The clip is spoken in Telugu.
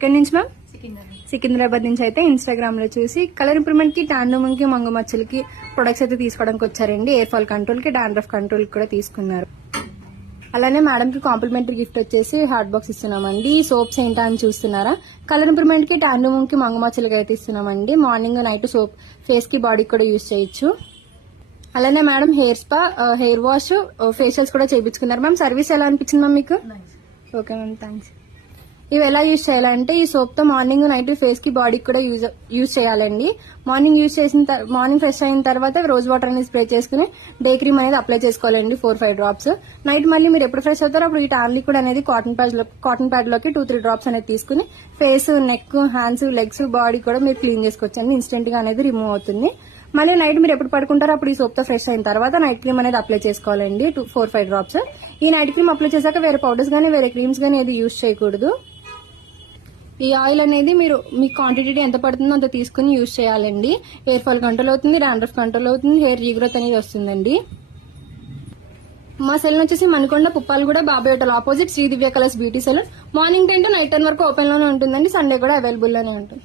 ఎక్కడి నుంచి మ్యామ్? సికింద్రాబాద్ నుంచి అయితే ఇన్స్టాగ్రామ్ లో చూసి కలర్ ఇంప్రూవ్మెంట్ కి, టాండూమ్ కి, మంగు మచ్చలకి ప్రొడక్ట్స్ అయితే తీసుకోవడానికి వచ్చారండి. ఎయిర్ ఫాల్ కంట్రోల్ కి, డాండ్రఫ్ కంట్రోల్ కూడా తీసుకున్నారు. అలానే మేడం కి కాంప్లిమెంటరీ గిఫ్ట్ వచ్చేసి హాట్ బాక్స్ ఇస్తున్నామండి. ఈ సోప్స్ ఏంటా అని చూస్తున్నారా? కలర్ ఇంప్రూవ్మెంట్ కి, టాండూమ్ కి, మంగు మచ్చలకి అయితే ఇస్తున్నామండి. మార్నింగ్ నైట్ సోప్ ఫేస్ కి, బాడీకి కూడా యూజ్ చేయొచ్చు. అలానే madam hair spa, hair wash, facials కూడా చేయించుకున్నారు. మ్యామ్ సర్వీస్ ఎలా అనిపించింది మ్యామ్ మీకు? Okay ma'am, thanks. ఇవి ఎలా యూజ్ చేయాలంటే ఈ సోప్ తో మార్నింగ్ నైట్ ఫేస్ కి, బాడీకి కూడా యూజ్ చేయాలండి. మార్నింగ్ ఫ్రెష్ అయిన తర్వాత రోజ్ వాటర్ అనేది స్ప్రే చేసుకుని డే క్రీమ్ అనేది అప్లై చేసుకోవాలండి 4-5 డ్రాప్స్. నైట్ మళ్ళీ మీరు ఎప్పుడు ఫ్రెష్ అవుతారో అప్పుడు ఈ టాన్ లిక్విడ్ అనేది కాటన్ ప్యాడ్ లోకి 2-3 డ్రాప్స్ అనేది తీసుకుని face, neck, hands, legs, body కూడా మీరు క్లీన్ చేసుకోవచ్చు అండి. ఇన్స్టెంట్ గా అనేది రిమూవ్ అవుతుంది. మళ్ళీ నైట్ మీరు ఎప్పుడు పడుకుంటారో అప్పుడు ఈ సోప్ తో ఫ్రెష్ అయిన తర్వాత నైట్ క్రీమ్ అనేది అప్లై చేసుకోవాలండి 4-5 డ్రాప్స్. ఈ నైట్ క్రీమ్ అప్లై చేశాక వేరే పౌడర్స్ గానీ, వేరే క్రీమ్స్ గానీ ఏది యూజ్ చేయకూడదు. ఈ ఆయిల్ అనేది మీరు మీ క్వాంటిటీ ఎంత పడుతుందో అంత తీసుకుని యూజ్ చేయాలండి. హెయిర్ ఫాల్ కంట్రోల్ అవుతుంది, డాండ్రఫ్ కంట్రోల్ అవుతుంది, హెయిర్ రీగ్రోత్ అనేది వస్తుందండి. మా సెలూన్ వచ్చేసి Manikonda, Puppalaguda, Babai hotel opposite Shri Divya colours beauty salon. Morning 10 to night 10 వరకు ఓపెన్ లోనే ఉంటుందండి. సండే కూడా అవైలబుల్ లోనే ఉంటుంది.